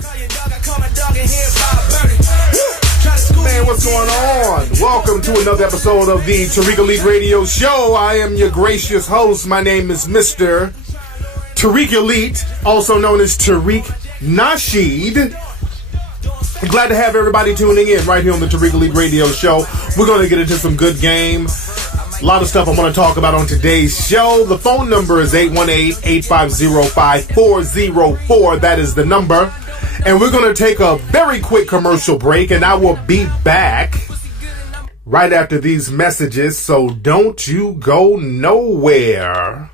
Man, what's going on? Welcome to another episode of the Tariq Elite Radio Show. I am your gracious host. My name is Mr. Tariq Elite, also known as Tariq Nasheed. Glad to have everybody tuning in right here on the Tariq Elite Radio Show. We're going to get into some good game. A lot of stuff I want to talk about on today's show. The phone number is 818-850-5404. That is the number. And we're going to take a very quick commercial break, and I will be back right after these messages, so don't you go nowhere.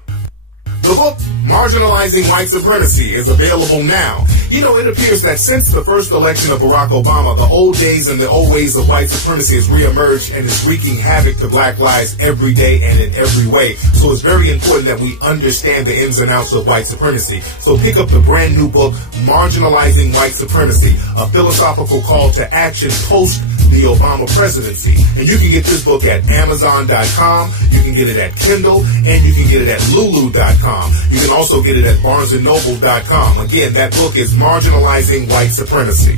The book, Marginalizing White Supremacy, is available now. You know, it appears that since the first election of Barack Obama, the old days and the old ways of white supremacy has reemerged and is wreaking havoc to black lives every day and in every way. So it's very important that we understand the ins and outs of white supremacy. So pick up the brand new book, Marginalizing White Supremacy, a philosophical call to action post the Obama presidency. And you can get this book at Amazon.com, you can get it at Kindle, and you can get it at Lulu.com. You can also get it at BarnesandNoble.com. Again, that book is Marginalizing White Supremacy.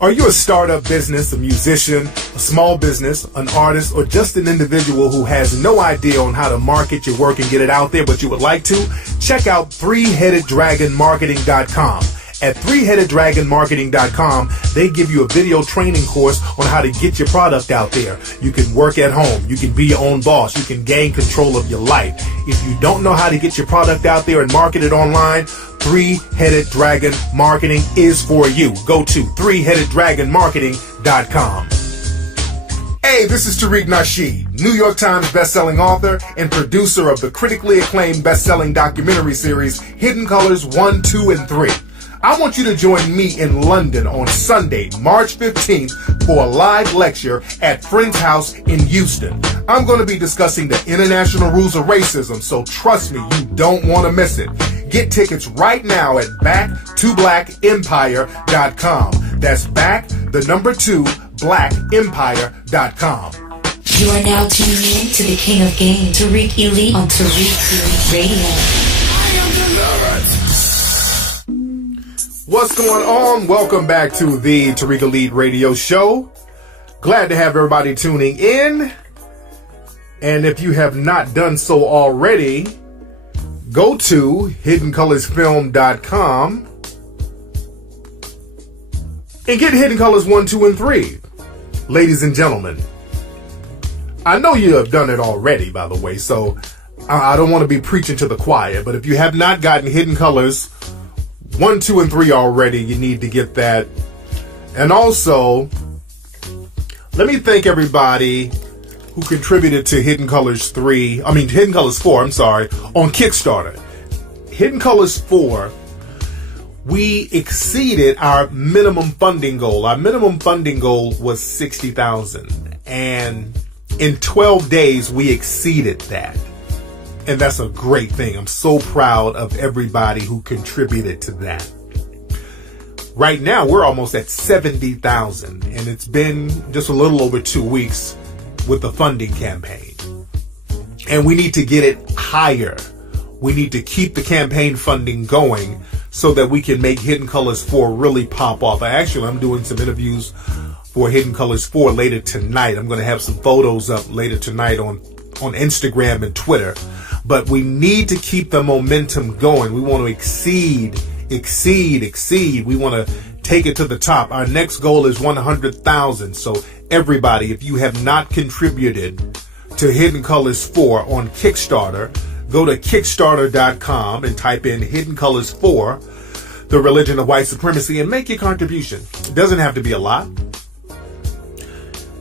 Are you a startup business, a musician, a small business, an artist, or just an individual who has no idea on how to market your work and get it out there, but you would like to? Check out ThreeHeadedDragonMarketing.com. At ThreeHeadedDragonMarketing.com, they give you a video training course on how to get your product out there. You can work at home. You can be your own boss. You can gain control of your life. If you don't know how to get your product out there and market it online, Three-Headed Dragon Marketing is for you. Go to ThreeHeadedDragonMarketing.com. Hey, this is Tariq Nasheed, New York Times bestselling author and producer of the critically acclaimed bestselling documentary series Hidden Colors 1, 2, and 3. I want you to join me in London on Sunday, March 15th for a live lecture at Friend's House in Houston. I'm going to be discussing the international rules of racism, so trust me, you don't want to miss it. Get tickets right now at back2blackempire.com. That's back2blackempire.com. You are now tuning in to the King of Game, Tariq Elite on Tariq Elite Radio. I am delivered. What's going on? Welcome back to the Tariq Elite Radio Show. Glad to have everybody tuning in. And if you have not done so already, go to HiddenColorsFilm.com and get Hidden Colors 1, 2, and 3. Ladies and gentlemen, I know you have done it already, by the way, so I don't want to be preaching to the choir, but if you have not gotten Hidden Colors 1, 2, and 3 already, you need to get that. And also, let me thank everybody who contributed to Hidden Colors 4, on Kickstarter. Hidden Colors 4, we exceeded our minimum funding goal. Our minimum funding goal was $60,000. And in 12 days, we exceeded that. And that's a great thing. I'm so proud of everybody who contributed to that. Right now, we're almost at 70,000, and it's been just a little over 2 weeks with the funding campaign. And we need to get it higher. We need to keep the campaign funding going so that we can make Hidden Colors 4 really pop off. I'm doing some interviews for Hidden Colors 4 later tonight. I'm going to have some photos up later tonight on Instagram and Twitter. But we need to keep the momentum going. We want to exceed. We want to take it to the top. Our next goal is 100,000. So everybody, if you have not contributed to Hidden Colors 4 on Kickstarter, go to Kickstarter.com and type in Hidden Colors 4, the religion of white supremacy, and make your contribution. It doesn't have to be a lot.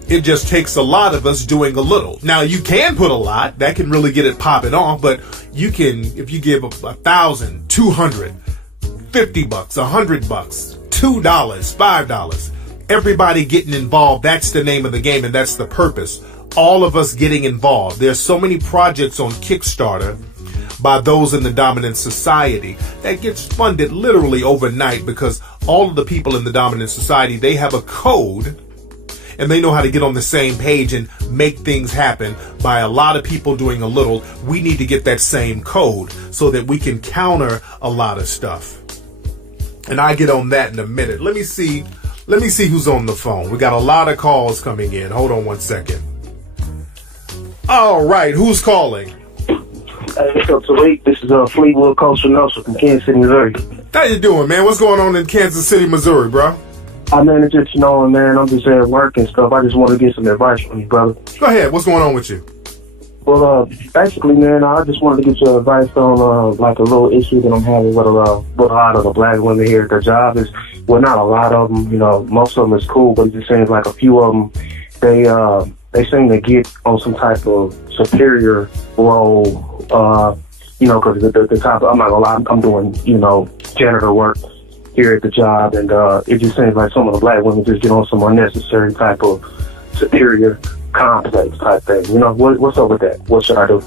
It just takes a lot of us doing a little. Now, you can put a lot. That can really get it popping off. But you can, if you give $1,000, $200, $50, $100, $2, $5, everybody getting involved. That's the name of the game, and that's the purpose. All of us getting involved. There's so many projects on Kickstarter by those in the dominant society that gets funded literally overnight because all of the people in the dominant society, they have a code and they know how to get on the same page and make things happen by a lot of people doing a little. We need to get that same code so that we can counter a lot of stuff. And I get on that in a minute. Let me see who's on the phone. We got a lot of calls coming in. Hold on one second. All right, who's calling? Hey, what's up, Tariq? This is Fleetwood Coastal Nelson from Kansas City, Missouri. How you doing, man? What's going on in Kansas City, Missouri, bro? I man, it's just, man, I'm just at work and stuff. I just want to get some advice from you, brother. Go ahead. What's going on with you? Well, basically, man, I just wanted to get your advice on, like, a little issue that I'm having with a lot of the black women here at their job. Well, not a lot of them, most of them is cool, but it just seems like a few of them, they seem to get on some type of superior role, because the top, I'm not gonna lie, I'm doing, janitor work here at the job, and it just seems like some of the black women just get on some unnecessary type of superior complex type thing. What's up with that? What should I do?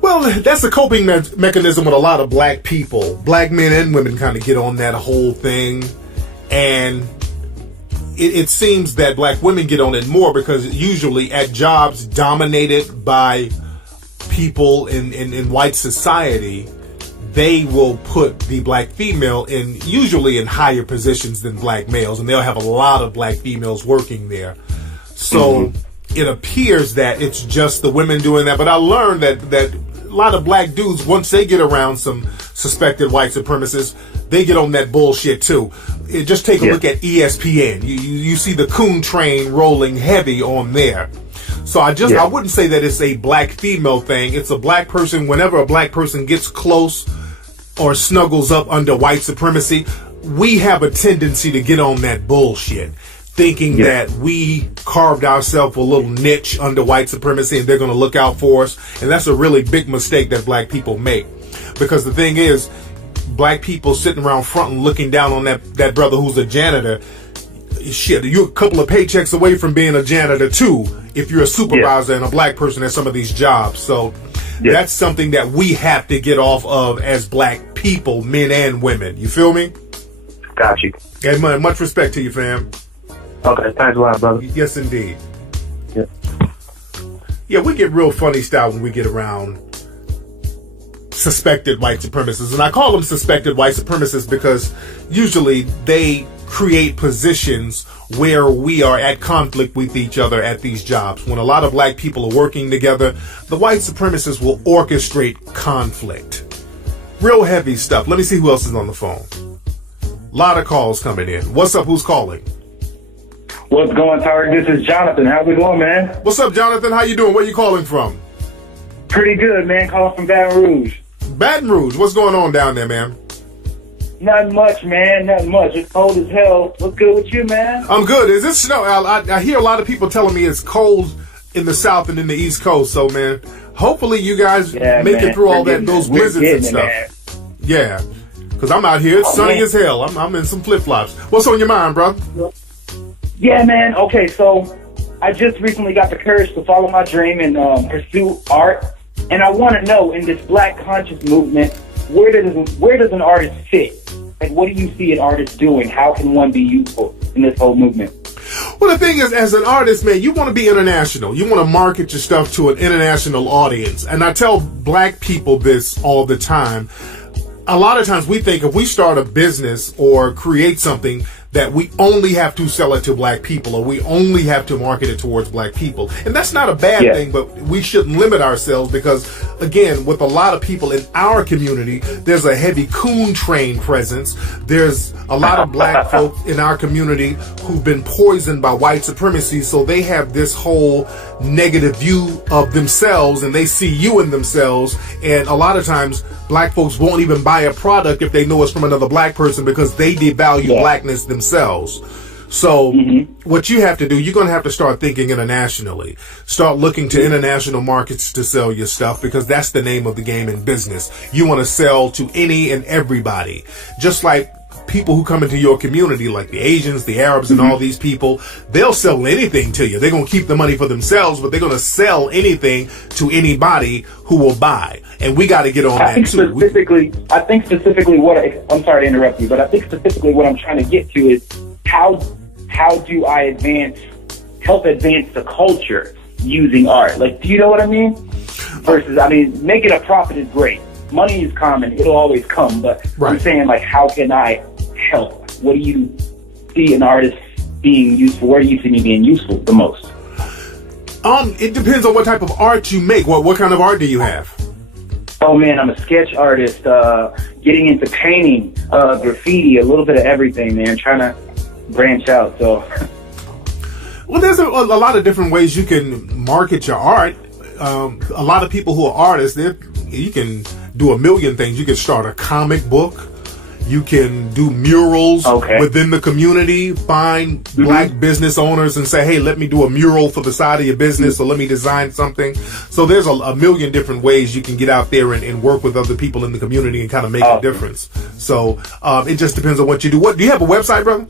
Well, that's a coping mechanism with a lot of black people. Black men and women kind of get on that whole thing, and it seems that black women get on it more because usually at jobs dominated by people in white society, they will put the black female usually in higher positions than black males, and they'll have a lot of black females working there. So it appears that it's just the women doing that. But I learned that a lot of black dudes, once they get around some suspected white supremacists, they get on that bullshit too. Just take a look at ESPN. You see the coon train rolling heavy on there. So I wouldn't say that it's a black female thing. It's a black person. Whenever a black person gets close or snuggles up under white supremacy, we have a tendency to get on that bullshit, thinking that we carved ourselves a little niche under white supremacy and they're going to look out for us. And that's a really big mistake that black people make. Because the thing is, black people sitting around front and looking down on that brother who's a janitor, shit, you're a couple of paychecks away from being a janitor too, if you're a supervisor and a black person at some of these jobs. So that's something that we have to get off of as black people, men and women. You feel me? Got you. And much respect to you, fam. Okay, thanks a lot, brother. Yes, indeed. Yeah, we get real funny style when we get around suspected white supremacists. And I call them suspected white supremacists because usually they create positions where we are at conflict with each other at these jobs. When a lot of black people are working together, the white supremacists will orchestrate conflict. Real heavy stuff. Let me see who else is on the phone. A lot of calls coming in. What's up? Who's calling? What's going, Tariq? This is Jonathan. How's it going, man? What's up, Jonathan? How you doing? Where you calling from? Pretty good, man. Calling from Baton Rouge. Baton Rouge. What's going on down there, man? Nothing much, man. Nothing much. It's cold as hell. What's good with you, man? I'm good. Is it snow? I hear a lot of people telling me it's cold in the South and in the East Coast. So, man, hopefully you guys make it through all those blizzards and stuff. Yeah, because I'm out here. It's sunny as hell. I'm in some flip-flops. What's on your mind, bro? Yeah, man. Okay, so I just recently got the courage to follow my dream and pursue art. And I want to know, in this black conscious movement, where does an artist fit? Like, what do you see an artist doing? How can one be useful in this whole movement? Well, the thing is, as an artist, man, you want to be international. You want to market your stuff to an international audience. And I tell black people this all the time. A lot of times we think if we start a business or create something that we only have to sell it to black people or we only have to market it towards black people. And that's not a bad thing, but we shouldn't limit ourselves because, again, with a lot of people in our community, there's a heavy coon train presence. There's a lot of black folk in our community who've been poisoned by white supremacy, so they have this whole negative view of themselves and they see you in themselves. And a lot of times, black folks won't even buy a product if they know it's from another black person because they devalue blackness themselves. So what you have to do, you're going to have to start thinking internationally. Start looking to international markets to sell your stuff because that's the name of the game in business. You want to sell to any and everybody. Just like people who come into your community, like the Asians, the Arabs, and all these people, they'll sell anything to you. They're going to keep the money for themselves, but they're going to sell anything to anybody who will buy. And we got to get on that too. I think specifically I'm sorry to interrupt you, but I think specifically what I'm trying to get to is how do I help advance the culture using art? Like, do you know what I mean? Versus, making a profit is great. Money is common. It'll always come. But I'm saying, like, how can I help? What do you see an artist being useful? Where do you see me being useful the most? It depends on what type of art you make. What kind of art do you have? Oh man, I'm a sketch artist, getting into painting, graffiti, a little bit of everything, man, trying to branch out, so. Well, there's a lot of different ways you can market your art. A lot of people who are artists, you can do a million things. You can start a comic book. You can do murals within the community, find black business owners and say, hey, let me do a mural for the side of your business, or let me design something. So there's a million different ways you can get out there and work with other people in the community and kind of make a difference. So it just depends on what you do. Do you have a website, brother?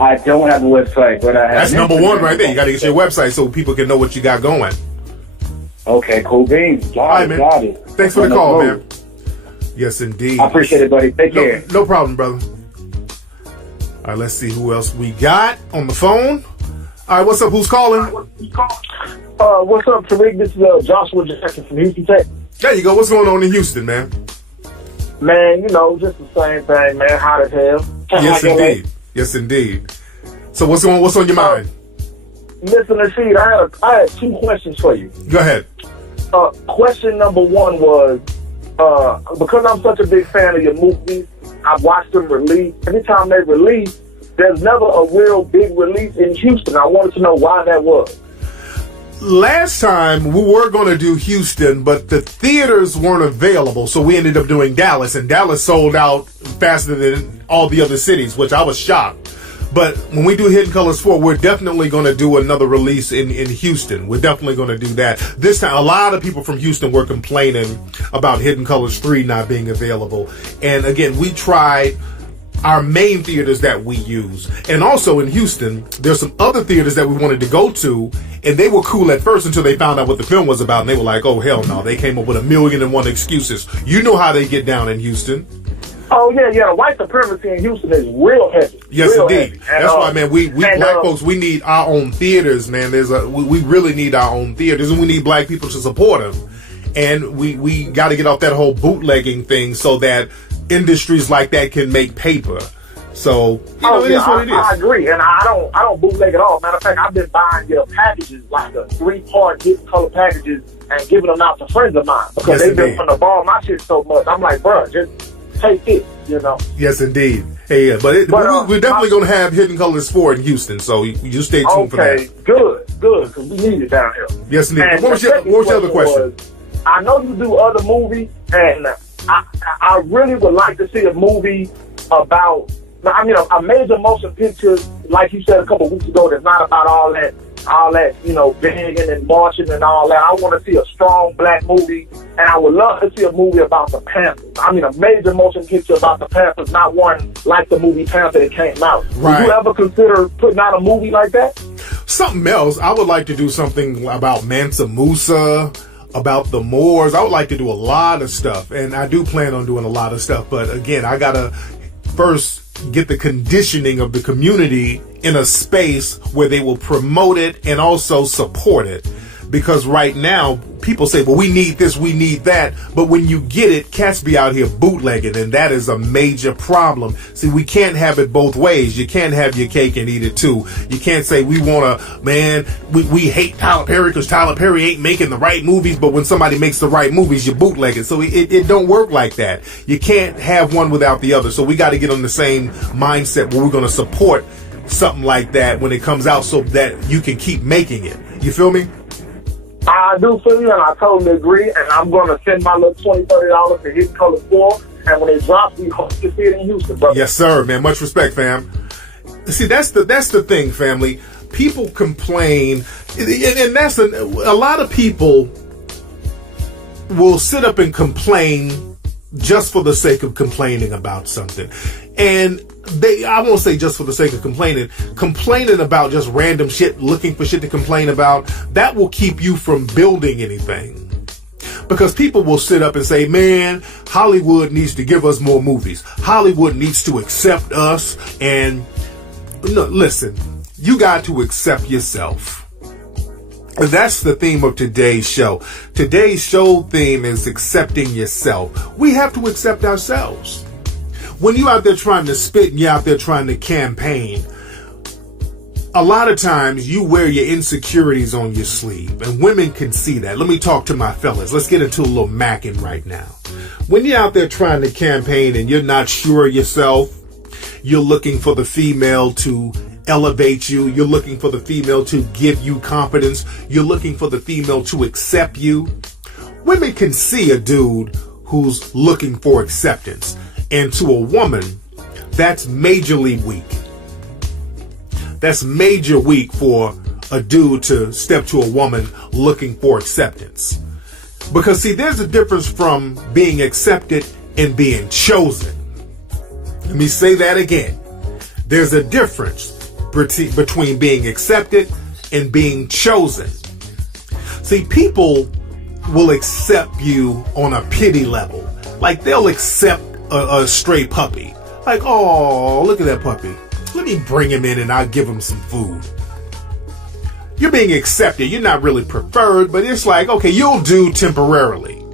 I don't have a website, but I have. That's number one right there. You got to get your website so people can know what you got going. Okay, cool beans. Got it. Thanks for the call, man. Yes, indeed. I appreciate it, buddy. Take care. No problem, brother. All right, let's see who else we got on the phone. All right, what's up? Who's calling? What's up, Tariq? This is Joshua Jackson from Houston, Texas. There you go. What's going on in Houston, man? Man, just the same thing, man. Hot as hell. Yes, indeed. Yes, indeed. So what's on your mind? Mr. Nasheed, I had two questions for you. Go ahead. Question number one was, because I'm such a big fan of your movies, I've watched them release. Anytime they release, there's never a real big release in Houston. I wanted to know why that was. Last time we were going to do Houston, but the theaters weren't available, so we ended up doing Dallas, and Dallas sold out faster than all the other cities, which I was shocked. But when we do Hidden Colors 4, we're definitely going to do another release in Houston. We're definitely going to do that. This time, a lot of people from Houston were complaining about Hidden Colors 3 not being available. And again, we tried our main theaters that we use. And also in Houston, there's some other theaters that we wanted to go to, and they were cool at first until they found out what the film was about, and they were like, oh, hell no. They came up with 1,000,001 excuses. You know how they get down in Houston. Oh, yeah. White supremacy in Houston is real heavy. Yes, real indeed. Heavy. That's why, man, we black folks, we need our own theaters, man. We really need our own theaters, and we need black people to support them. And we got to get off that whole bootlegging thing so that industries like that can make paper. So, it is what it is. I agree, and I don't bootleg at all. Matter of fact, I've been buying your packages, like the 3-part Hidden Color packages, and giving them out to friends of mine because they've been wanting to borrow my shit so much. I'm like, bro, just take it, Yes, indeed. Hey, but we're definitely going to have Hidden Colors 4 in Houston, so you stay tuned for that. Okay, good, because we need it down here. Yes, indeed. What was your other question? I know you do other movies, and I really would like to see a movie about, a major motion picture, like you said a couple of weeks ago, that's not about all that, begging and marching and all that. I want to see a strong black movie, and I would love to see a movie about the Panthers. A major motion picture about the Panthers, not one like the movie Panther that came out. Right. Would you ever consider putting out a movie like that? Something else, I would like to do something about Mansa Musa, about the Moors. I would like to do a lot of stuff, and I do plan on doing a lot of stuff, but again, I gotta first get the conditioning of the community in a space where they will promote it and also support it. Because right now, people say, well, we need this, we need that. But when you get it, cats be out here bootlegging, and that is a major problem. See, we can't have it both ways. You can't have your cake and eat it too. You can't say we we hate Tyler Perry because Tyler Perry ain't making the right movies, but when somebody makes the right movies, you bootleg it. So it don't work like that. You can't have one without the other. So we got to get on the same mindset where we're going to support something like that when it comes out so that you can keep making it. You feel me? I do feel you, and I totally agree. And I'm going to send my little $20, $30 to Hidden Colors 4. And when it drops, we hope to see it in Houston, brother. Yes, sir, man. Much respect, fam. See, that's the thing, family. People complain, and that's a lot of people will sit up and complain just for the sake of complaining about something. And I won't say just for the sake of complaining about just random shit, looking for shit to complain about, that will keep you from building anything. Because people will sit up and say, man, Hollywood needs to give us more movies. Hollywood needs to accept us. And no, listen, you got to accept yourself. And that's the theme of today's show. Today's show theme is accepting yourself. We have to accept ourselves. when you're out there trying to spit and you're out there trying to campaign, a lot of times you wear your insecurities on your sleeve, and women can see that. Let me talk to my fellas. Let's get into a little macking right now. When you're out there trying to campaign and you're not sure of yourself, you're looking for the female to elevate you. You're looking for the female to give you confidence. You're looking for the female to accept you. Women can see a dude who's looking for acceptance. And to a woman, that's majorly weak. That's major weak for a dude to step to a woman looking for acceptance. Because see, there's a difference from being accepted and being chosen. Let me say that again. There's a difference between being accepted and being chosen. See, people will accept you on a pity level. Like they'll accept a stray puppy. Like, oh, look at that puppy. Let me bring him in and I'll give him some food. You're being accepted. You're not really preferred, but it's like, okay, you'll do temporarily.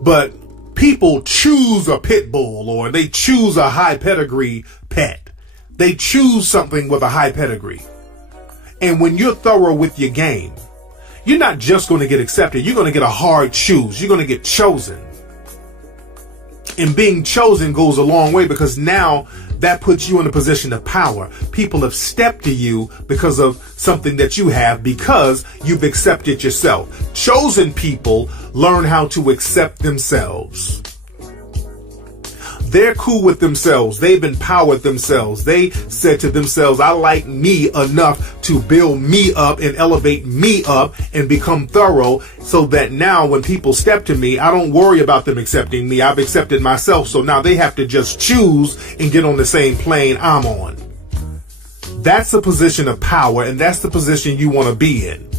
But people choose a pit bull or they choose a high pedigree pet. They choose something with a high pedigree. And when you're thorough with your game, you're not just going to get accepted. You're going to get a hard choose. You're going to get chosen. And being chosen goes a long way because now that puts you in a position of power. People have stepped to you because of something that you have because you've accepted yourself. Chosen people learn how to accept themselves. They're cool with themselves. They've empowered themselves. They said to themselves, I like me enough to build me up and elevate me up and become thorough so that now when people step to me, I don't worry about them accepting me. I've accepted myself. So now they have to just choose and get on the same plane I'm on. That's a position of power, and that's the position you want to be in.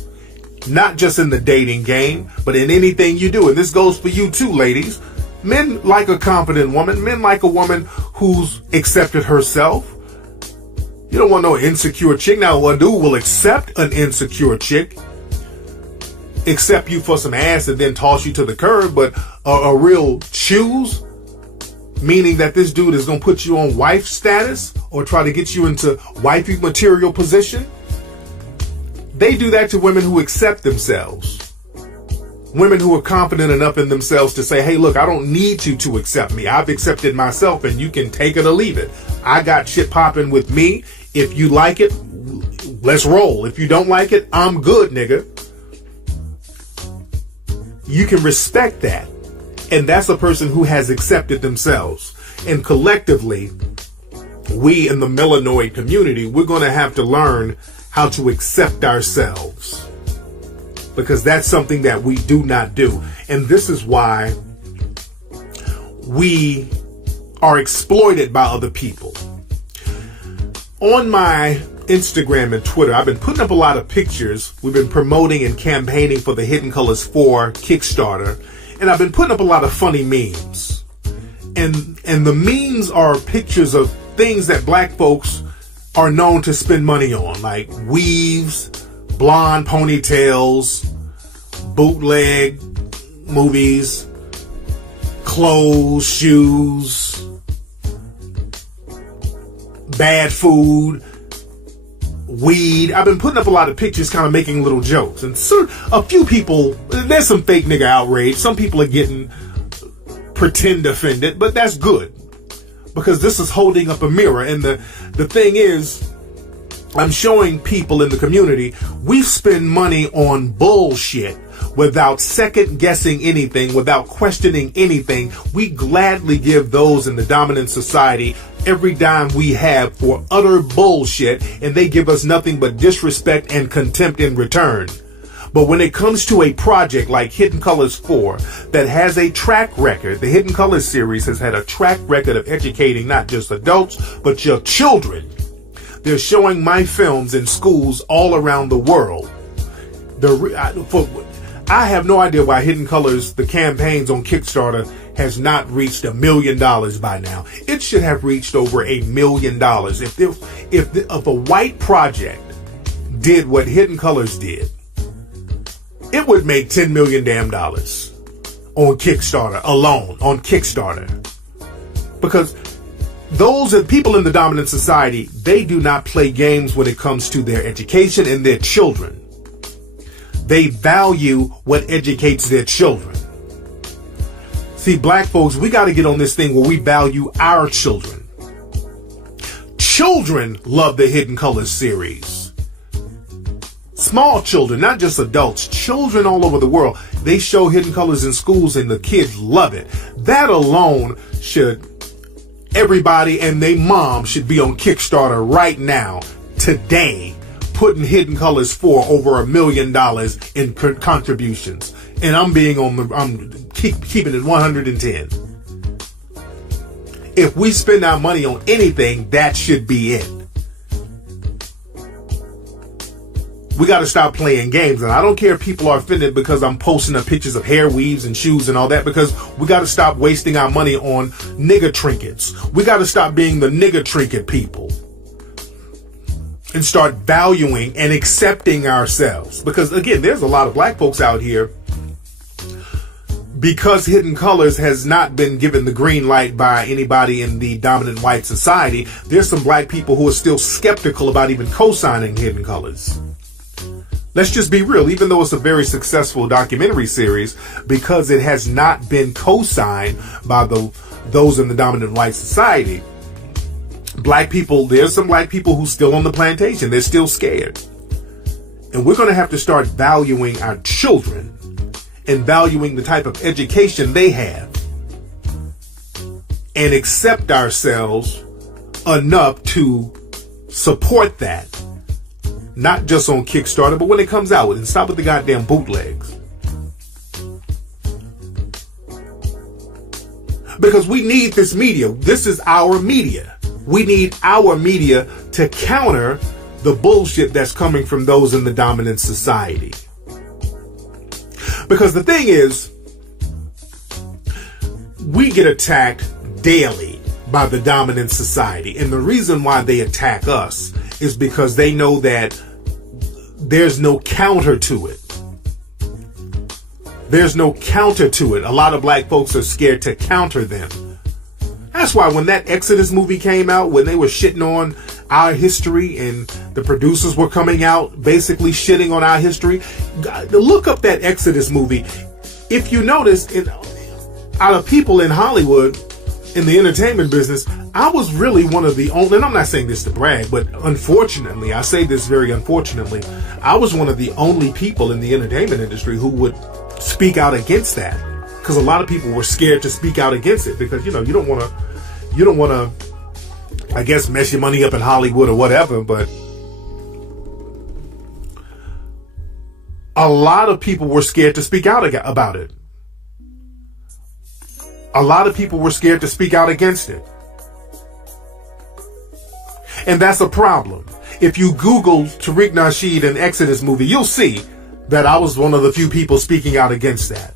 Not just in the dating game, but in anything you do. And this goes for you too, ladies. Men like a confident woman. Men like a woman who's accepted herself. You don't want no insecure chick. Now, a dude will accept an insecure chick, accept you for some ass and then toss you to the curb. But a real choose, meaning that this dude is going to put you on wife status or try to get you into wifey material position. They do that to women who accept themselves. Women who are confident enough in themselves to say, hey, look, I don't need you to accept me. I've accepted myself and you can take it or leave it. I got shit popping with me. If you like it, let's roll. If you don't like it, I'm good, nigga. You can respect that. And that's a person who has accepted themselves. And collectively, we in the melanoid community, we're going to have to learn how to accept ourselves. Because that's something that we do not do. And this is why we are exploited by other people. On my Instagram and Twitter, I've been putting up a lot of pictures. We've been promoting and campaigning for the Hidden Colors 4 Kickstarter. And I've been putting up a lot of funny memes. And the memes are pictures of things that black folks are known to spend money on. Like weaves, blonde ponytails, bootleg movies, clothes, shoes, bad food, weed. I've been putting up a lot of pictures kind of making little jokes. And so a few people, there's some fake nigga outrage. Some people are getting pretend offended, but that's good. Because this is holding up a mirror. And the thing is, I'm showing people in the community, we spend money on bullshit without second guessing anything, without questioning anything. We gladly give those in the dominant society every dime we have for utter bullshit, and they give us nothing but disrespect and contempt in return. But when it comes to a project like Hidden Colors 4 that has a track record, the Hidden Colors series has had a track record of educating not just adults, but your children. They're showing my films in schools all around the world. I have no idea why Hidden Colors, the campaigns on Kickstarter, has not reached $1 million by now. It should have reached over $1 million. If a white project did what Hidden Colors did, it would make $10 million damn dollars on Kickstarter alone, on Kickstarter. Because those are people in the dominant society. They do not play games when it comes to their education and their children. They value what educates their children. See, black folks, we got to get on this thing where we value our children. Children love the Hidden Colors series. Small children, not just adults, children all over the world. They show Hidden Colors in schools and the kids love it. That alone should, everybody and their mom should be on Kickstarter right now, today, putting Hidden Colors for over $1 million in contributions. And I'm keeping it 110. If we spend our money on anything, that should be it. We got to stop playing games. And I don't care if people are offended because I'm posting up pictures of hair weaves and shoes and all that, because we got to stop wasting our money on nigger trinkets. We got to stop being the nigger trinket people and start valuing and accepting ourselves. Because again, there's a lot of black folks out here, because Hidden Colors has not been given the green light by anybody in the dominant white society. There's some black people who are still skeptical about even co-signing Hidden Colors. Let's just be real. Even though it's a very successful documentary series, because it has not been co-signed by those in the dominant white society, black people, there's some black people who still on the plantation. They're still scared. And we're going to have to start valuing our children and valuing the type of education they have, and accept ourselves enough to support that, not just on Kickstarter, but when it comes out, and stop with the goddamn bootlegs. Because we need this media. This is our media. We need our media to counter the bullshit that's coming from those in the dominant society. Because the thing is, we get attacked daily by the dominant society. And the reason why they attack us is because they know that there's no counter to it. There's no counter to it. A lot of black folks are scared to counter them. That's why when that Exodus movie came out, when they were shitting on our history and the producers were coming out basically shitting on our history, look up that Exodus movie. If you notice, out of people in Hollywood, in the entertainment business, I was really one of the only, and I'm not saying this to brag, but unfortunately, I say this very unfortunately, I was one of the only people in the entertainment industry who would speak out against that. Because a lot of people were scared to speak out against it, because, you don't want to, I guess, mess your money up in Hollywood or whatever, but a lot of people were scared to speak out about it. A lot of people were scared to speak out against it. And that's a problem. If you Google Tariq Nasheed and Exodus movie, you'll see that I was one of the few people speaking out against that.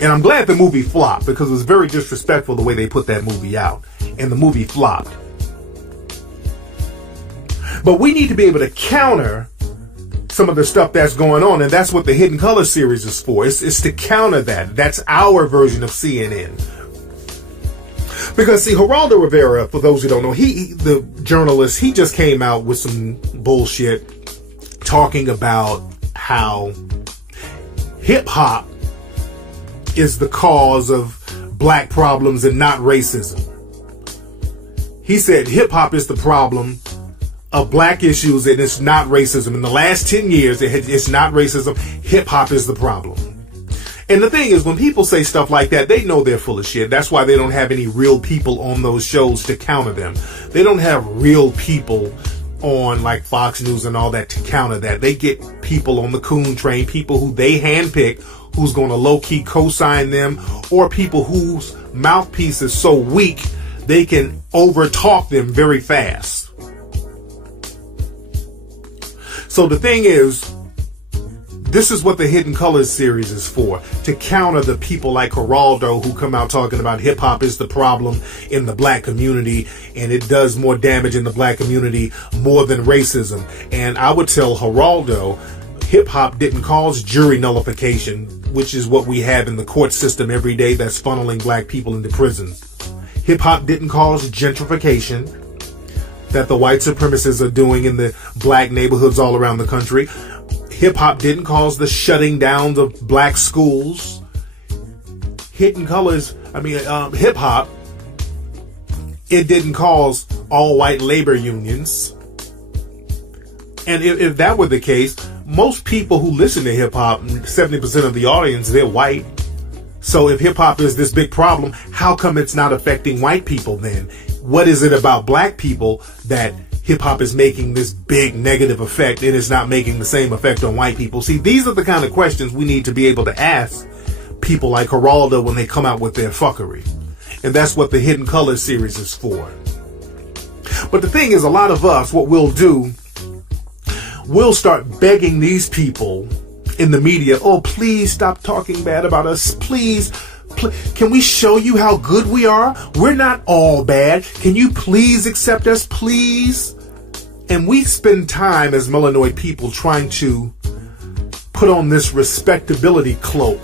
And I'm glad the movie flopped, because it was very disrespectful the way they put that movie out. And the movie flopped. But we need to be able to counter some of the stuff that's going on. And that's what the Hidden Color series is for. It's to counter that. That's our version of CNN. Because, see, Geraldo Rivera, for those who don't know, the journalist, he just came out with some bullshit talking about how hip-hop is the cause of black problems and not racism. He said hip-hop is the problem of black issues and it's not racism. In the last 10 years, it's not racism. Hip-hop is the problem. And the thing is, when people say stuff like that, they know they're full of shit. That's why they don't have any real people on those shows to counter them. They don't have real people on like Fox News and all that to counter that. They get people on the coon train, people who they handpick, who's going to low-key co-sign them, or people whose mouthpiece is so weak they can overtalk them very fast. So the thing is, this is what the Hidden Colors series is for, to counter the people like Geraldo who come out talking about hip-hop is the problem in the black community and it does more damage in the black community more than racism. And I would tell Geraldo, hip-hop didn't cause jury nullification, which is what we have in the court system every day that's funneling black people into prison. Hip hop didn't cause gentrification that the white supremacists are doing in the black neighborhoods all around the country. Hip hop didn't cause the shutting down of black schools. Hip hop, it didn't cause all white labor unions. And if that were the case, most people who listen to hip hop, 70% of the audience, they're white. So if hip hop is this big problem, how come it's not affecting white people then? What is it about black people that hip hop is making this big negative effect and it's not making the same effect on white people? See, these are the kind of questions we need to be able to ask people like Geraldo when they come out with their fuckery. And that's what the Hidden Colors series is for. But the thing is, a lot of us, what we'll do, we'll start begging these people in the media, oh, please stop talking bad about us. Please, can we show you how good we are? We're not all bad. Can you please accept us, please? And we spend time as melanoid people trying to put on this respectability cloak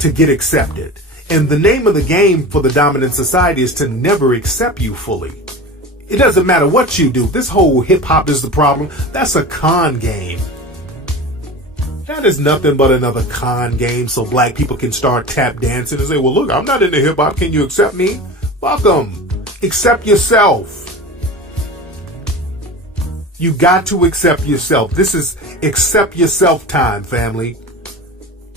to get accepted. And the name of the game for the dominant society is to never accept you fully. It doesn't matter what you do. This whole hip hop is the problem. That's a con game. That is nothing but another con game so black people can start tap dancing and say, well, look, I'm not into hip hop. Can you accept me? Fuck them. Accept yourself. You got to accept yourself. This is accept yourself time, family.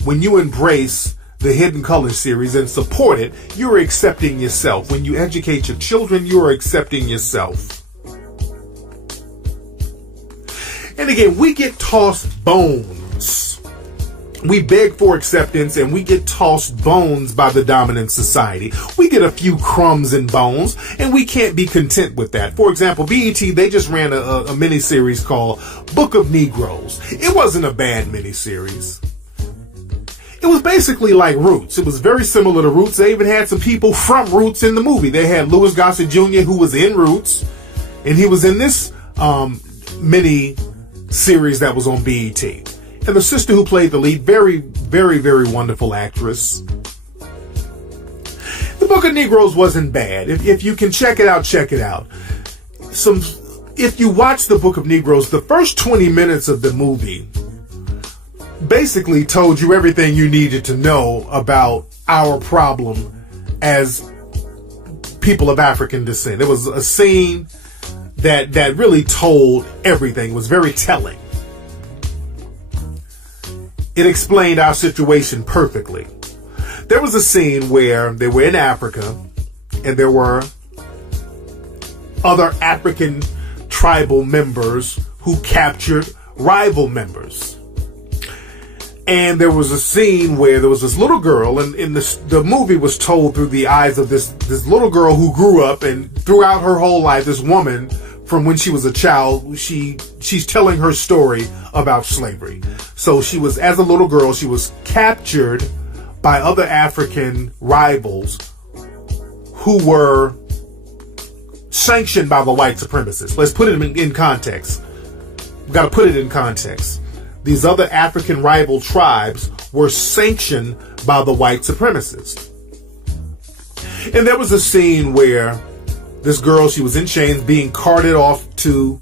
When you embrace the Hidden Colors series and support it, you're accepting yourself. When you educate your children, you're accepting yourself. And again, we get tossed bones. We beg for acceptance and we get tossed bones by the dominant society. We get a few crumbs and bones and we can't be content with that. For example, BET, they just ran a mini-series called Book of Negroes. It wasn't a bad mini-series. It was basically like Roots. It was very similar to Roots. They even had some people from Roots in the movie. They had Louis Gossett Jr., who was in Roots, and he was in this mini series that was on BET. And the sister who played the lead, very, very, very wonderful actress. The Book of Negroes wasn't bad. If you can check it out, check it out. If you watch the Book of Negroes, the first 20 minutes of the movie basically told you everything you needed to know about our problem as people of African descent. There was a scene that really told everything. It was very telling. It explained our situation perfectly. There was a scene where they were in Africa and there were other African tribal members who captured rival members. And there was a scene where there was this little girl, and the movie was told through the eyes of this little girl who grew up, and throughout her whole life, this woman, from when she was a child, she's telling her story about slavery. So she was, as a little girl, she was captured by other African rivals who were sanctioned by the white supremacists. Let's put it in context. We've got to put it in context. These other African rival tribes were sanctioned by the white supremacists. And there was a scene where this girl, she was in chains, being carted off to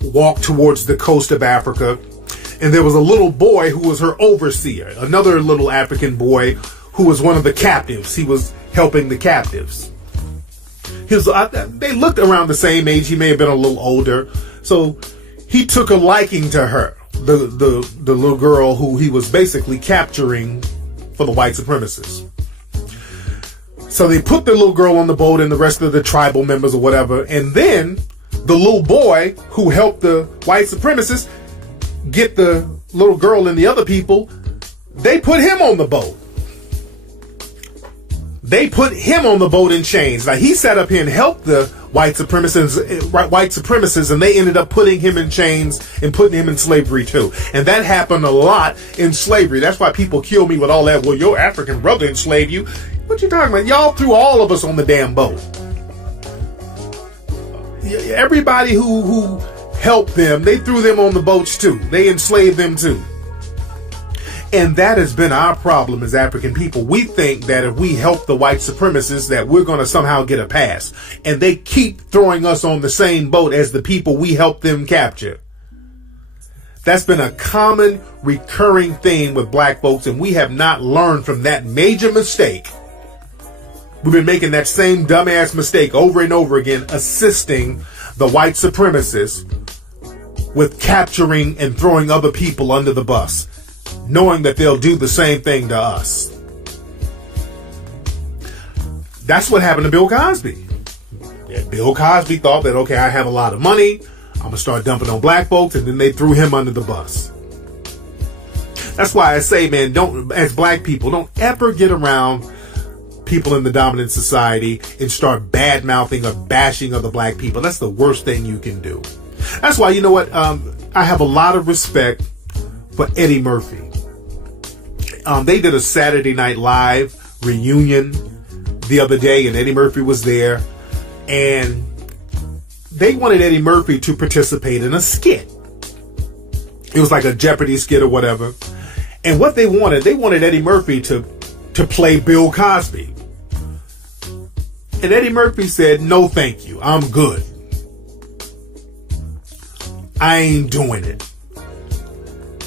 walk towards the coast of Africa. And there was a little boy who was her overseer, another little African boy who was one of the captives. He was helping the captives. They looked around the same age. He may have been a little older. So he took a liking to her. The little girl who he was basically capturing for the white supremacists. So they put the little girl on the boat and the rest of the tribal members or whatever. And then the little boy who helped the white supremacists get the little girl and the other people, they put him on the boat. They put him on the boat in chains. Now he sat up here and helped the white supremacists, and they ended up putting him in chains and putting him in slavery too. And that happened a lot in slavery. That's why people kill me with all that. Well, your African brother enslaved you. What you talking about? Y'all threw all of us on the damn boat. Everybody who helped them, they threw them on the boats too. They enslaved them too. And that has been our problem as African people. We think that if we help the white supremacists that we're going to somehow get a pass. And they keep throwing us on the same boat as the people we help them capture. That's been a common recurring theme with black folks, and we have not learned from that major mistake. We've been making that same dumbass mistake over and over again, assisting the white supremacists with capturing and throwing other people under the bus, knowing that they'll do the same thing to us. That's what happened to Bill Cosby. Yeah, Bill Cosby thought that, okay, I have a lot of money, I'm going to start dumping on black folks, and then they threw him under the bus. That's why I say, man, as black people, don't ever get around people in the dominant society and start bad-mouthing or bashing other black people. That's the worst thing you can do. That's why, you know what, I have a lot of respect for Eddie Murphy. They did a Saturday Night Live reunion the other day, and Eddie Murphy was there, and they wanted Eddie Murphy to participate in a skit. It was like a Jeopardy skit or whatever. And what they wanted Eddie Murphy to play Bill Cosby. And Eddie Murphy said, no, thank you. I'm good. I ain't doing it.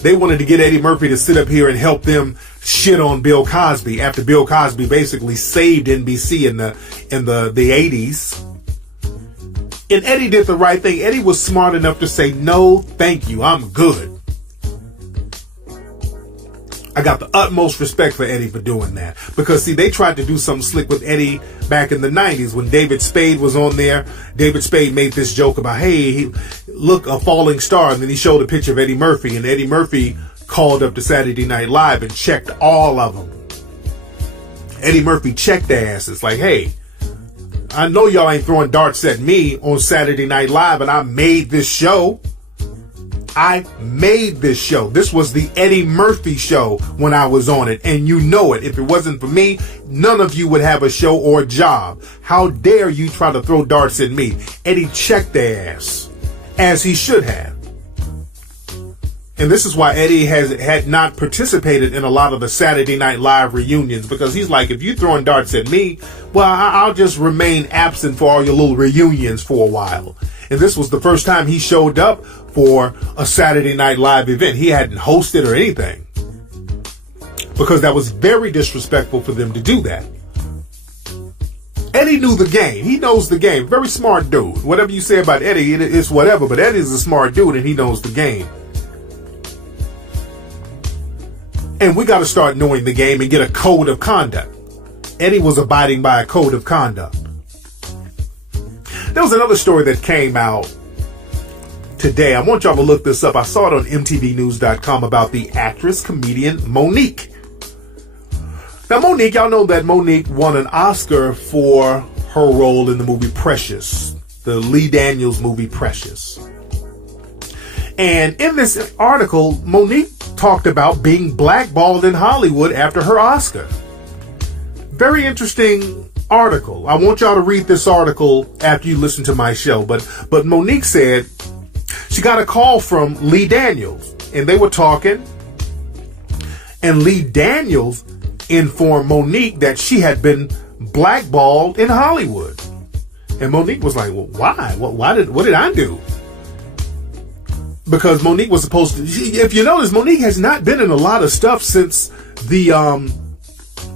They wanted to get Eddie Murphy to sit up here and help them shit on Bill Cosby after Bill Cosby basically saved NBC in the 80s. And Eddie did the right thing. Eddie was smart enough to say, no, thank you. I'm good. I got the utmost respect for Eddie for doing that. Because, see, they tried to do something slick with Eddie back in the 90s when David Spade was on there. David Spade made this joke about, hey, look, a falling star. And then he showed a picture of Eddie Murphy. And Eddie Murphy called up to Saturday Night Live and checked all of them. Eddie Murphy checked their asses like, hey, I know y'all ain't throwing darts at me on Saturday Night Live, and I made this show. I made this show. This was the Eddie Murphy show when I was on it, and you know it. If it wasn't for me, none of you would have a show or a job. How dare you try to throw darts at me? Eddie checked their ass, as he should have. And this is why Eddie had not participated in a lot of the Saturday Night Live reunions, because he's like, if you're throwing darts at me, well, I'll just remain absent for all your little reunions for a while. And this was the first time he showed up for a Saturday Night Live event. He hadn't hosted or anything, because that was very disrespectful for them to do that. Eddie knew the game. He knows the game. Very smart dude. Whatever you say about Eddie, it's whatever, but Eddie's a smart dude and he knows the game. And we got to start knowing the game and get a code of conduct. Eddie was abiding by a code of conduct. There was another story that came out today. I want y'all to look this up. I saw it on mtvnews.com about the actress, comedian Monique. Now, Monique, y'all know that Monique won an Oscar for her role in the movie Precious, the Lee Daniels movie Precious. And in this article, Monique talked about being blackballed in Hollywood after her Oscar. Very interesting article. I want y'all to read this article after you listen to my show. But Monique said she got a call from Lee Daniels, and they were talking. And Lee Daniels informed Monique that she had been blackballed in Hollywood. And Monique was like, well, why? What did I do? Because Monique was supposed to, if you notice, Monique has not been in a lot of stuff since the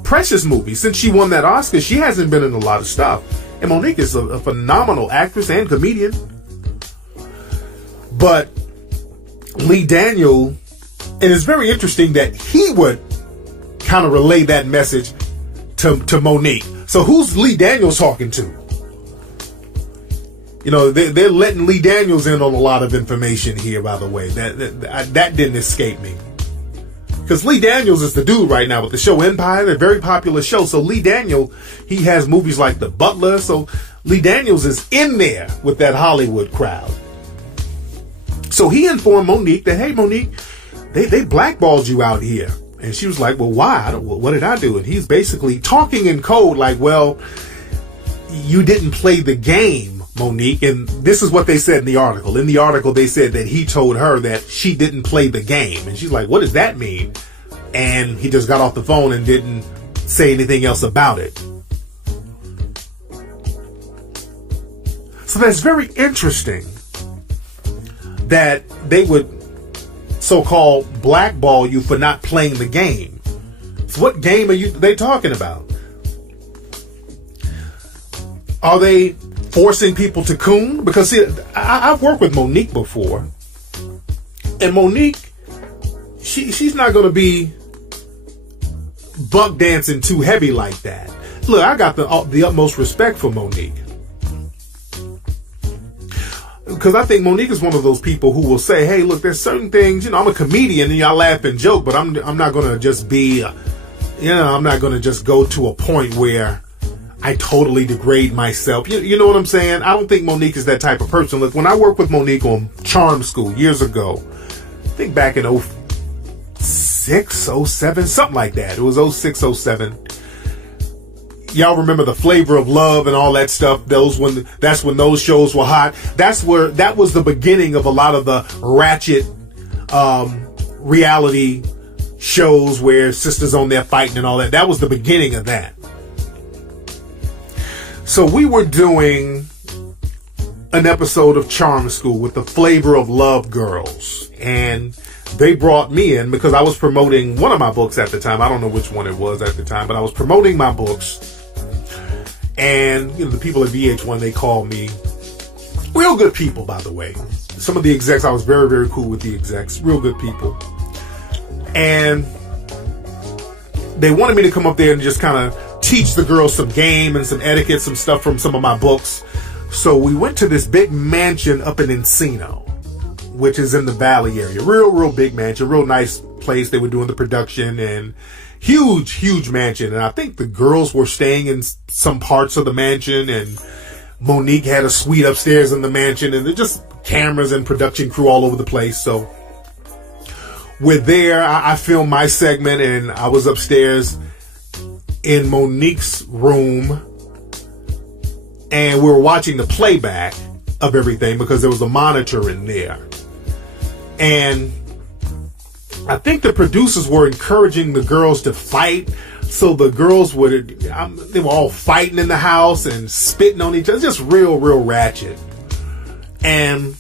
Precious movie. Since she won that Oscar, she hasn't been in a lot of stuff. And Monique is a phenomenal actress and comedian. But Lee Daniel, and it's very interesting that he would kind of relay that message to Monique. So who's Lee Daniels talking to? You know, they're letting Lee Daniels in on a lot of information here, by the way. That didn't escape me. Because Lee Daniels is the dude right now with the show Empire, a very popular show. So Lee Daniels, he has movies like The Butler. So Lee Daniels is in there with that Hollywood crowd. So he informed Monique that, hey, Monique, they blackballed you out here. And she was like, well, why? What did I do? And he's basically talking in code like, well, you didn't play the game, Monique. And this is what they said in the article. In the article, they said that he told her that she didn't play the game. And she's like, what does that mean? And he just got off the phone and didn't say anything else about it. So that's very interesting that they would so-called blackball you for not playing the game. So what game are they talking about? Are they forcing people to coon? Because see, I've worked with Monique before, and Monique, she's not going to be buck dancing too heavy like that. Look, I got the utmost respect for Monique, because I think Monique is one of those people who will say, hey, look, there's certain things, I'm a comedian and y'all laugh and joke, but I'm not going to just be, I'm not going to just go to a point where I totally degrade myself. You know what I'm saying? I don't think Monique is that type of person. Look, when I worked with Monique on Charm School years ago, I think back in 06, 07, something like that. It was 06, 07. Y'all remember the Flavor of Love and all that stuff? That's when those shows were hot. That was the beginning of a lot of the ratchet reality shows where sisters on there fighting and all that. That was the beginning of that. So we were doing an episode of Charm School with the Flavor of Love girls, and they brought me in because I was promoting one of my books at the time. I don't know which one it was at the time, but I was promoting my books. And, the people at VH1, they called me. Real good people, by the way. Some of the execs, I was very, very cool with the execs. Real good people. And they wanted me to come up there and just kind of teach the girls some game and some etiquette, some stuff from some of my books. So we went to this big mansion up in Encino, which is in the Valley area. Real big mansion, real nice place. They were doing the production, and huge mansion. And I think the girls were staying in some parts of the mansion, and Monique had a suite upstairs in the mansion, and there's just cameras and production crew all over the place. So we're there. I filmed my segment, and I was upstairs in Monique's room, and we were watching the playback of everything because there was a monitor in there. And I think the producers were encouraging the girls to fight, so the girls they were all fighting in the house and spitting on each other, just real ratchet. And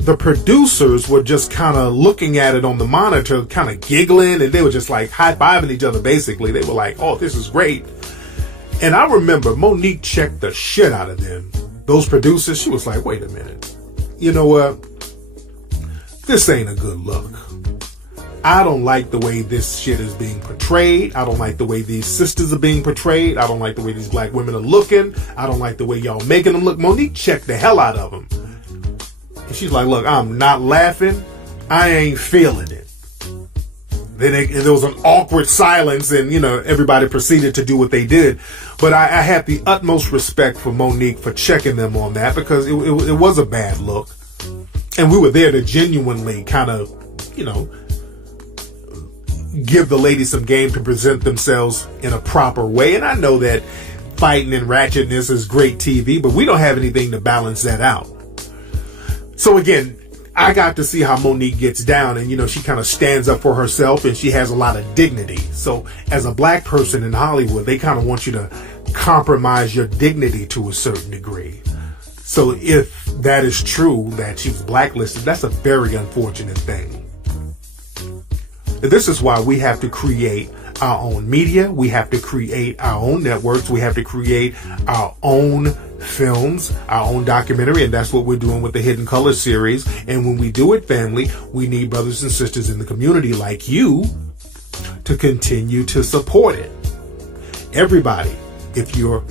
the producers were just kind of looking at it on the monitor, kind of giggling, and they were just like high-fiving each other, basically. They were like, oh, this is great. And I remember Monique checked the shit out of them. Those producers, she was like, wait a minute. You know what? This ain't a good look. I don't like the way this shit is being portrayed. I don't like the way these sisters are being portrayed. I don't like the way these black women are looking. I don't like the way y'all making them look. Monique checked the hell out of them. And she's like, look, I'm not laughing. I ain't feeling it. Then there was an awkward silence, and, everybody proceeded to do what they did. But I had the utmost respect for Monique for checking them on that, because it was a bad look. And we were there to genuinely kind of, give the ladies some game to present themselves in a proper way. And I know that fighting and ratchetness is great TV, but we don't have anything to balance that out. So again, I got to see how Monique gets down, and she kind of stands up for herself, and she has a lot of dignity. So as a black person in Hollywood, they kind of want you to compromise your dignity to a certain degree. So if that is true, that she was blacklisted, that's a very unfortunate thing. This is why we have to create our own media. We have to create our own networks. We have to create our own films, our own documentary, and that's what we're doing with the Hidden Colors series. And when we do it, family, we need brothers and sisters in the community like you to continue to support it. Everybody, if you're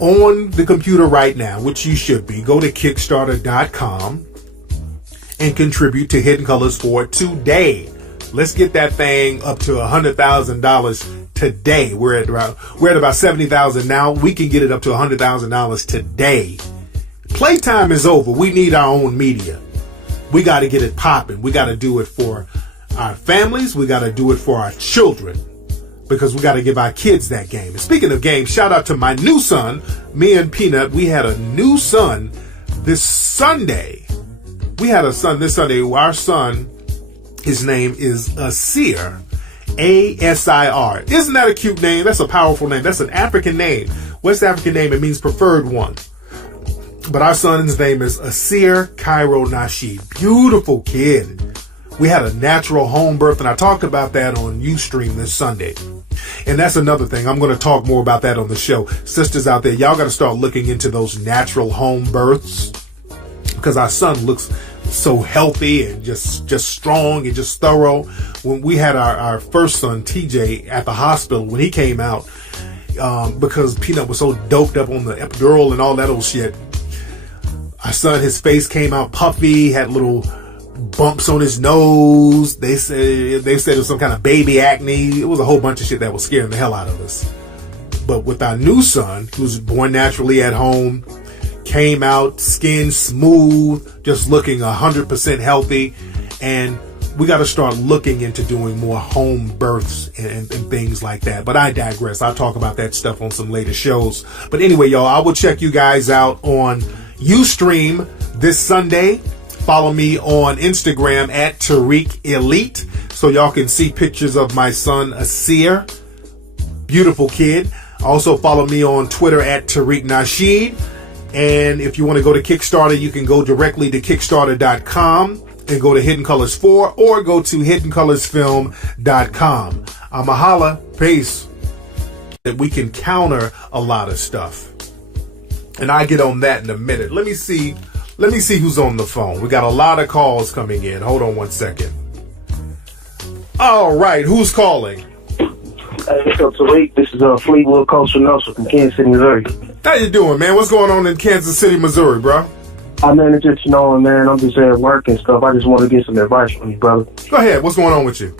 on the computer right now, which you should be, go to Kickstarter.com and contribute to Hidden Colors for today. Let's get that thing up to $100,000 today. We're at about $70,000 now. We can get it up to $100,000 today. Playtime is over. We need our own media. We got to get it popping. We got to do it for our families. We got to do it for our children, because we got to give our kids that game. And speaking of games, shout out to my new son. Me and Peanut, we had a new son this Sunday. We had a son this Sunday. Our son, his name is Asir, Asir. Isn't that a cute name? That's a powerful name. That's an African name. West African name, it means preferred one. But our son's name is Asir Tariq Nasheed. Beautiful kid. We had a natural home birth, and I talked about that on Ustream this Sunday. And that's another thing. I'm going to talk more about that on the show. Sisters out there, y'all got to start looking into those natural home births, because our son looks so healthy and just strong and just thorough. When we had our first son, TJ, at the hospital, when he came out, because Peanut was so doped up on the epidural and all that old shit, our son, his face came out puffy, had little bumps on his nose. They said it was some kind of baby acne. It was a whole bunch of shit that was scaring the hell out of us. But with our new son, who was born naturally at home, came out skin smooth, just looking 100% healthy, and we got to start looking into doing more home births and things like that. But I digress. I'll talk about that stuff on some later shows. But anyway, y'all, I will check you guys out on Ustream this Sunday. Follow me on Instagram at Tariq Elite, so y'all can see pictures of my son Asir. Beautiful kid. Also follow me on Twitter at Tariq Nasheed. And if you want to go to Kickstarter, you can go directly to Kickstarter.com and go to Hidden Colors 4, or go to HiddenColorsFilm.com. I'm a holla. Peace. That we can counter a lot of stuff. And I get on that in a minute. Let me see who's on the phone. We got a lot of calls coming in. Hold on one second. All right, who's calling? Hey, what's up, Tariq? This is Fleetwood Coastal Nelson from Kansas City, Missouri. How you doing, man? What's going on in Kansas City, Missouri, bro? I manage it, man. I'm just at work and stuff. I just want to get some advice from you, brother. Go ahead. What's going on with you?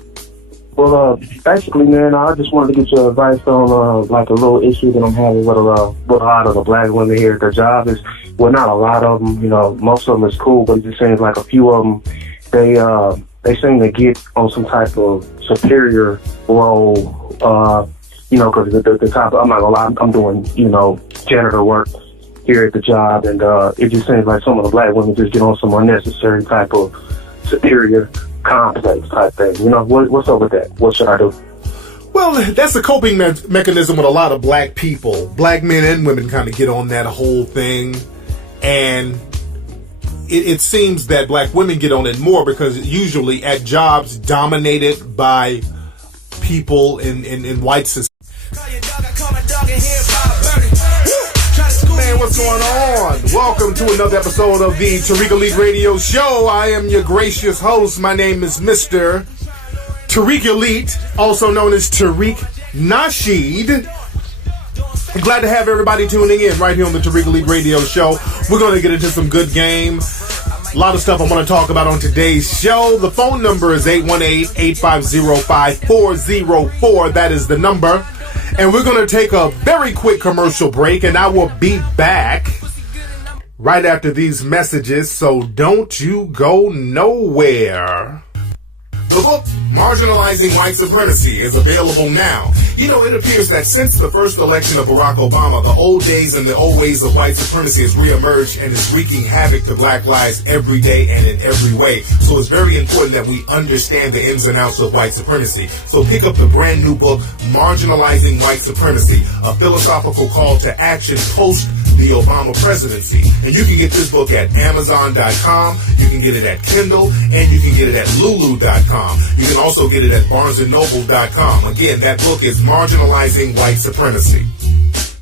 Well, basically, man, I just wanted to get your advice on, like, a little issue that I'm having with a lot of the black women here at their job. Is, well, not a lot of them, most of them is cool, but it just seems like a few of them, they seem to get on some type of superior role, because the top, I'm not gonna lie, I'm doing, janitor work here at the job, and it just seems like some of the black women just get on some unnecessary type of superior complex type thing. What's up with that? What should I do? Well, that's a coping mechanism with a lot of black people. Black men and women kind of get on that whole thing, and it seems that black women get on it more because usually at jobs dominated by people in white society. Man, what's going on? Welcome to another episode of the Tariq Elite Radio Show. I am your gracious host. My name is Mr. Tariq Elite, also known as Tariq Nasheed. I'm glad to have everybody tuning in right here on the Tariq Elite Radio Show. We're going to get into some good game. A lot of stuff I want to talk about on today's show. The phone number is 818-850-5404. That is the number. And we're going to take a very quick commercial break, and I will be back right after these messages, so don't you go nowhere. The book, Marginalizing White Supremacy, is available now. It appears that since the first election of Barack Obama, the old days and the old ways of white supremacy has reemerged and is wreaking havoc to black lives every day and in every way. So it's very important that we understand the ins and outs of white supremacy. So pick up the brand new book, Marginalizing White Supremacy, a philosophical call to action post the Obama presidency. And you can get this book at Amazon.com, you can get it at Kindle, and you can get it at Lulu.com. You can also get it at BarnesandNoble.com. Again, that book is Marginalizing White Supremacy.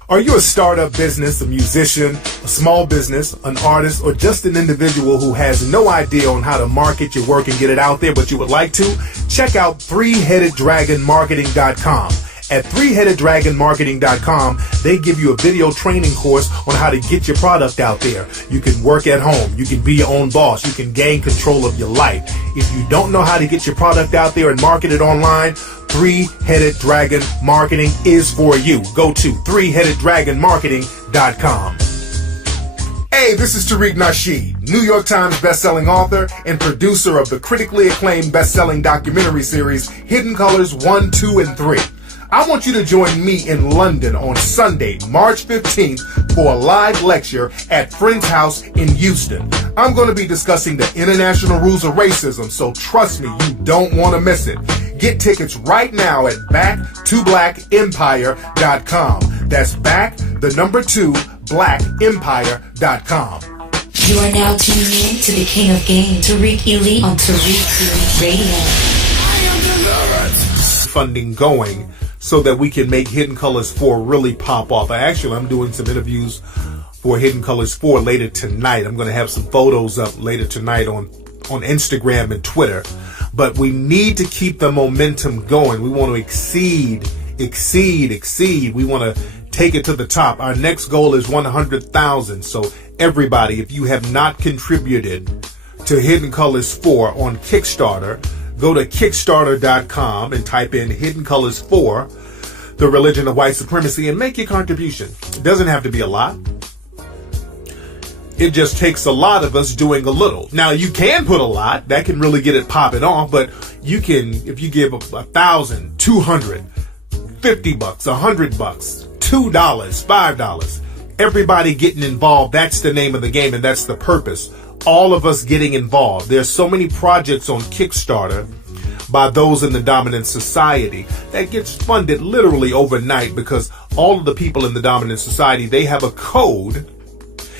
Are you a startup business, a musician, a small business, an artist, or just an individual who has no idea on how to market your work and get it out there, but you would like to? Check out ThreeHeadedDragonMarketing.com. At ThreeHeadedDragonMarketing.com, they give you a video training course on how to get your product out there. You can work at home. You can be your own boss. You can gain control of your life. If you don't know how to get your product out there and market it online, Three-Headed Dragon Marketing is for you. Go to ThreeHeadedDragonMarketing.com. Hey, this is Tariq Nasheed, New York Times bestselling author and producer of the critically acclaimed bestselling documentary series Hidden Colors 1, 2, and 3. I want you to join me in London on Sunday, March 15th for a live lecture at Friend's House in Houston. I'm going to be discussing the international rules of racism, so trust me, you don't want to miss it. Get tickets right now at backtoblackempire.com. That's back2blackempire.com. You are now tuning in to the King of Game, Tariq Elite on Tariq Radio. Funding going so that we can make Hidden Colors 4 really pop off. I'm doing some interviews for Hidden Colors 4 later tonight. I'm going to have some photos up later tonight on Instagram and Twitter. But we need to keep the momentum going. We want to exceed. We want to take it to the top. Our next goal is 100,000. So everybody, if you have not contributed to Hidden Colors 4 on Kickstarter, go to Kickstarter.com and type in Hidden Colors 4, the religion of white supremacy, and make your contribution. It doesn't have to be a lot. It just takes a lot of us doing a little. Now, you can put a lot. That can really get it popping off. But you can, if you give $1,000, $200, $50, $100, $2, $5, everybody getting involved. That's the name of the game, and that's the purpose. All of us getting involved. There's so many projects on Kickstarter by those in the dominant society that gets funded literally overnight because all of the people in the dominant society, they have a code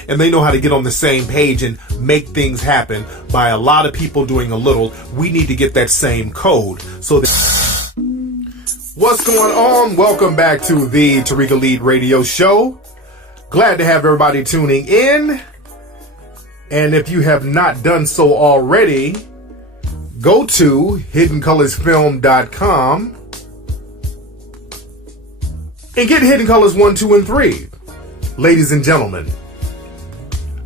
and they know how to get on the same page and make things happen by a lot of people doing a little. We need to get that same code. So what's going on? Welcome back to the Tariq Elite Radio Show. Glad to have everybody tuning in. And if you have not done so already, go to hiddencolorsfilm.com and get Hidden Colors 1, 2, and 3. Ladies and gentlemen,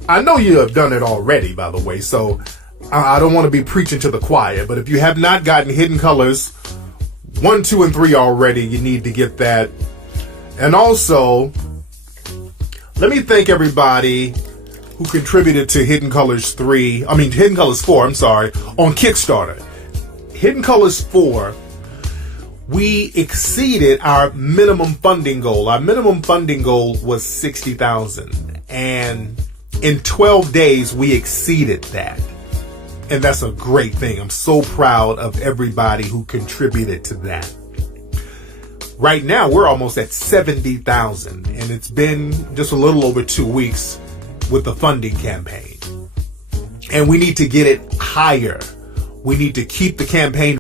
I know you have done it already, by the way, so I don't want to be preaching to the choir, but if you have not gotten Hidden Colors 1, 2, and 3 already, you need to get that. And also, let me thank everybody who contributed to Hidden Colors 4, on Kickstarter. Hidden Colors 4, we exceeded our minimum funding goal. Our minimum funding goal was $60,000. And in 12 days, we exceeded that. And that's a great thing. I'm so proud of everybody who contributed to that. Right now, we're almost at 70,000. And it's been just a little over 2 weeks with the funding campaign. And we need to get it higher. We need to keep the campaign